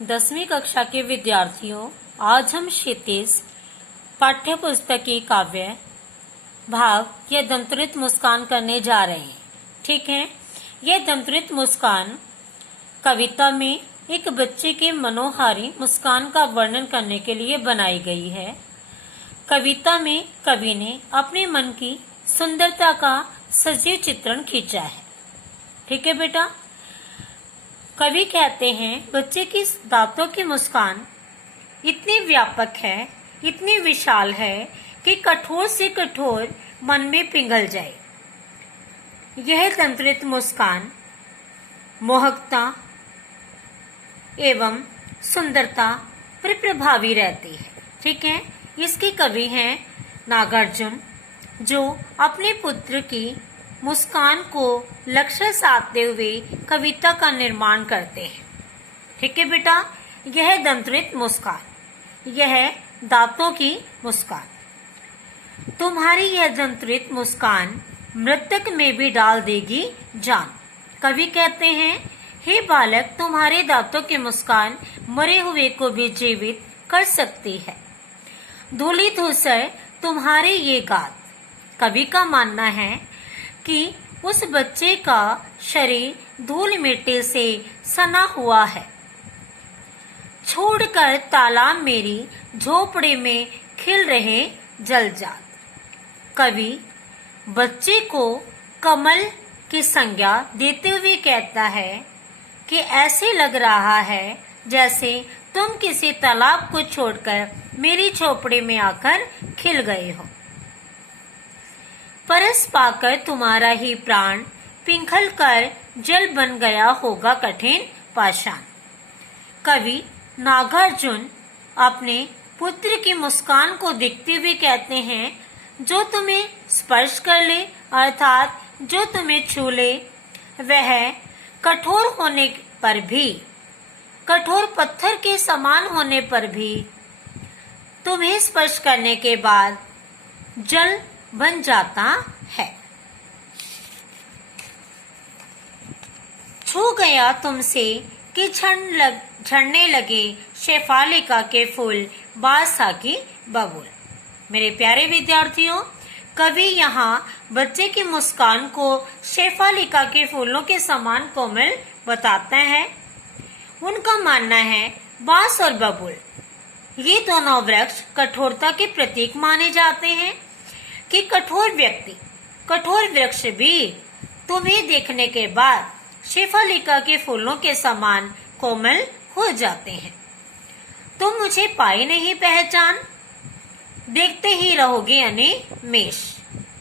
10वीं कक्षा के विद्यार्थियों, आज हम क्षितिज पाठ्य पुस्तक की काव्य भाग यह दंतरित मुस्कान करने जा रहे हैं। ठीक है, यह दंतरित मुस्कान कविता में एक बच्चे के मनोहारी मुस्कान का वर्णन करने के लिए बनाई गई है। कविता में कवि ने अपने मन की सुंदरता का सजीव चित्रण खींचा है। ठीक है बेटा, कवि कहते हैं बच्चे की दांतों की मुस्कान इतनी व्यापक है, इतनी विशाल है कि कठोर से कठोर मन में पिघल जाए। यह दंतरित मुस्कान मोहकता एवं सुंदरता पर प्रभावी रहती है। ठीक है, इसके कवि हैं नागार्जुन, जो अपने पुत्र की मुस्कान को लक्ष्य साधते हुए कविता का निर्माण करते हैं। ठीक है बेटा, यह दंतरित मुस्कान, यह दांतों की मुस्कान। तुम्हारी यह दंतरित मुस्कान मृतक में भी डाल देगी जान। कवि कहते हैं, हे बालक, तुम्हारे दांतों की मुस्कान मरे हुए को भी जीवित कर सकती है। धूलि धूसर तुम्हारे ये गात। कवि का मानना है कि उस बच्चे का शरीर धूल मिट्टी से सना हुआ है। छोड़कर तालाब मेरी झोपड़ी में खिल रहे जलजात। कवि बच्चे को कमल की संज्ञा देते हुए कहता है कि ऐसे लग रहा है जैसे तुम किसी तालाब को छोड़कर मेरी झोपड़ी में आकर खिल गए हो। परस पाकर तुम्हारा ही प्राण पिघल कर जल बन गया होगा कठिन पाषाण। कवि नागार्जुन अपने पुत्र की मुस्कान को देखते हुए कहते हैं, जो तुम्हें स्पर्श कर ले, अर्थात जो तुम्हें छू ले, वह कठोर होने पर भी, कठोर पत्थर के समान होने पर भी तुम्हें स्पर्श करने के बाद जल बन जाता है। छू गया तुमसे कि झड़ने लगे शेफालिका के फूल, बादशाह की बबूल। मेरे प्यारे विद्यार्थियों, कवि यहाँ बच्चे की मुस्कान को शेफालिका के फूलों के समान कोमल बताता है। उनका मानना है बांस और बबूल, ये दोनों वृक्ष कठोरता के प्रतीक माने जाते हैं कि कठोर व्यक्ति, कठोर वृक्ष भी तुम्हें देखने के बाद शेफालिका के फूलों के समान कोमल हो जाते हैं। तुम मुझे पाई नहीं पहचान, देखते ही रहोगे अनिमेष।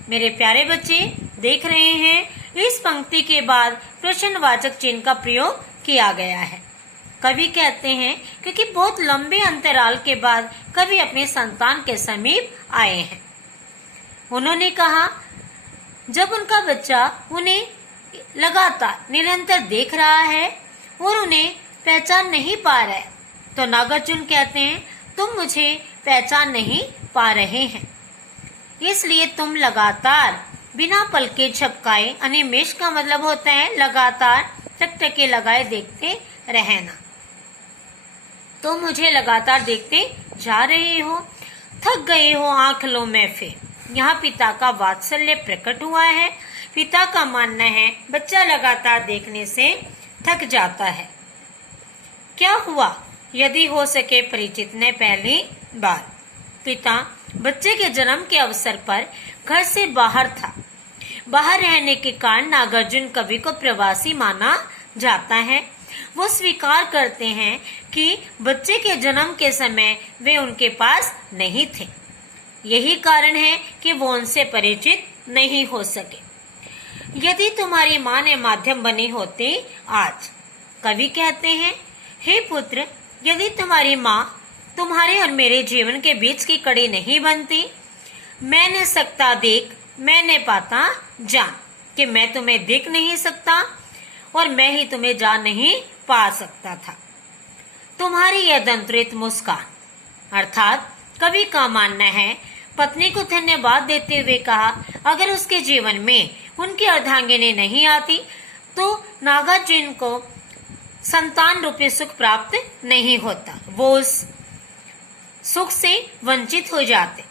मेरे प्यारे बच्चे देख रहे हैं, इस पंक्ति के बाद प्रश्नवाचक चिन्ह का प्रयोग किया गया है। कवि कहते हैं क्योंकि बहुत लंबे अंतराल के बाद कवि अपने संतान के समीप आए हैं। उन्होंने कहा, जब उनका बच्चा उन्हें लगातार निरंतर देख रहा है और उन्हें पहचान नहीं पा रहा है, तो नागार्जुन कहते हैं, तुम मुझे पहचान नहीं पा रहे हैं, इसलिए तुम लगातार बिना पलके झपकाए, अनिमेष का मतलब होता है लगातार टकटके लगाए देखते रहना। तुम मुझे लगातार देखते जा रहे हो, थक गए हो आंख लो मैं फिर। यहाँ पिता का वात्सल्य प्रकट हुआ है। पिता का मानना है बच्चा लगातार देखने से थक जाता है। क्या हुआ यदि हो सके परिचित ने पहली बार। पिता बच्चे के जन्म के अवसर पर घर से बाहर था। बाहर रहने के कारण नागार्जुन कवि को प्रवासी माना जाता है। वो स्वीकार करते हैं कि बच्चे के जन्म के समय वे उनके पास नहीं थे। यही कारण है कि वो उनसे परिचित नहीं हो सके। यदि तुम्हारी माँ ने माध्यम बनी होती आज। कवि कहते हैं, हे पुत्र, यदि तुम्हारी माँ तुम्हारे और मेरे जीवन के बीच की कड़ी नहीं बनती, मैंने सकता देख, मैंने पाता जान, कि मैं तुम्हें देख नहीं सकता और मैं ही तुम्हें जान नहीं पा सकता था। तुम्हारी यह दंतरित मुस्कान, अर्थात कवि का मानना है, पत्नी को धन्यवाद देते हुए कहा, अगर उसके जीवन में उनकी अर्धांगिनी नहीं आती तो नागार्जुन को संतान रूपी सुख प्राप्त नहीं होता, वो उस सुख से वंचित हो जाते।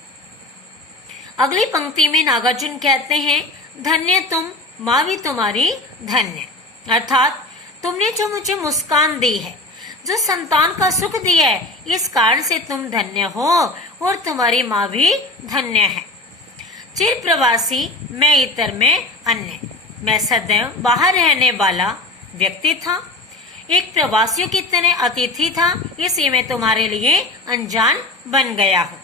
अगली पंक्ति में नागार्जुन कहते हैं, धन्य तुम, माँ भी तुम्हारी धन्य। अर्थात तुमने जो मुझे मुस्कान दी है, जो संतान का सुख दिया है, इस कारण से तुम धन्य हो और तुम्हारी माँ भी धन्य है। चिर प्रवासी मैं इतर में अन्य। मैं सदैव बाहर रहने वाला व्यक्ति था, एक प्रवासियों की तरह अतिथि था, इसलिए मैं तुम्हारे लिए अनजान बन गया हूँ।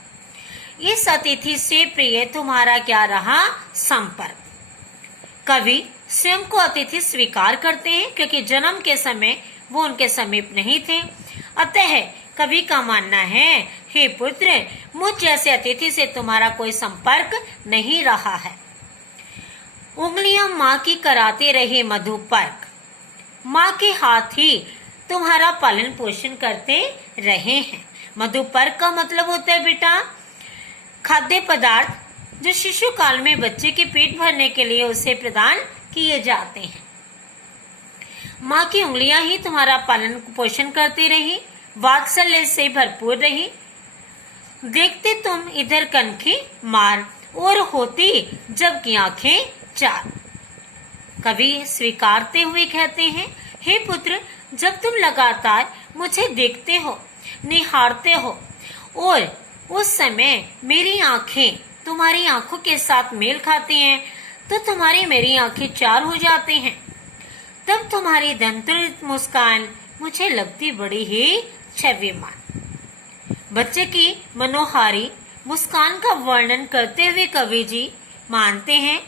इस अतिथि से प्रिय तुम्हारा क्या रहा संपर्क। कवि स्वयं को अतिथि स्वीकार करते हैं क्योंकि जन्म के समय वो उनके समीप नहीं थे। अतः कवि का मानना है, हे पुत्र, मुझ जैसे अतिथि से तुम्हारा कोई संपर्क नहीं रहा है। उंगलियां माँ की कराते रहे मधुपर्क, माँ के हाथ ही तुम्हारा पालन पोषण करते रहे हैं। मधुपर्क का मतलब होता है बेटा खाद्य पदार्थ जो शिशु काल में बच्चे के पेट भरने के लिए उसे प्रदान किए जाते हैं। माँ की उंगलियां ही तुम्हारा पालन पोषण करती रही, वात्सल्य से भरपूर रही। देखते तुम इधर कनखी मार और होती जबकि आंखें चार। कवि स्वीकारते हुए कहते हैं, हे पुत्र, जब तुम लगातार मुझे देखते हो, निहारते हो और उस समय मेरी आंखें तुम्हारी आंखों के साथ मेल खाती हैं, तो तुम्हारी मेरी आंखें चार हो जाती हैं। तब तुम्हारी दंतुरित मुस्कान मुझे लगती बड़ी ही छविमान। बच्चे की मनोहारी मुस्कान का वर्णन करते हुए कवि जी मानते हैं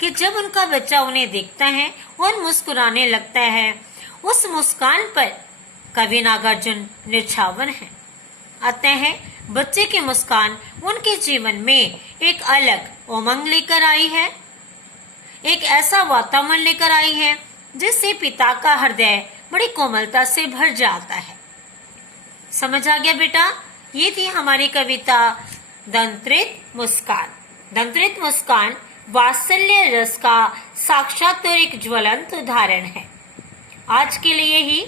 कि जब उनका बच्चा उन्हें देखता है और मुस्कुराने लगता है, उस मुस्कान पर कवि नागार्जुन निछावर है। अतः बच्चे की मुस्कान उनके जीवन में एक अलग उमंग लेकर आई है, एक ऐसा वातावरण लेकर आई है जिससे पिता का हृदय बड़ी कोमलता से भर जाता है। समझ आ गया बेटा? ये थी हमारी कविता दंत्रित मुस्कान। दंत्रित मुस्कान वात्सल्य रस का साक्षात और एक ज्वलंत उदाहरण है। आज के लिए ही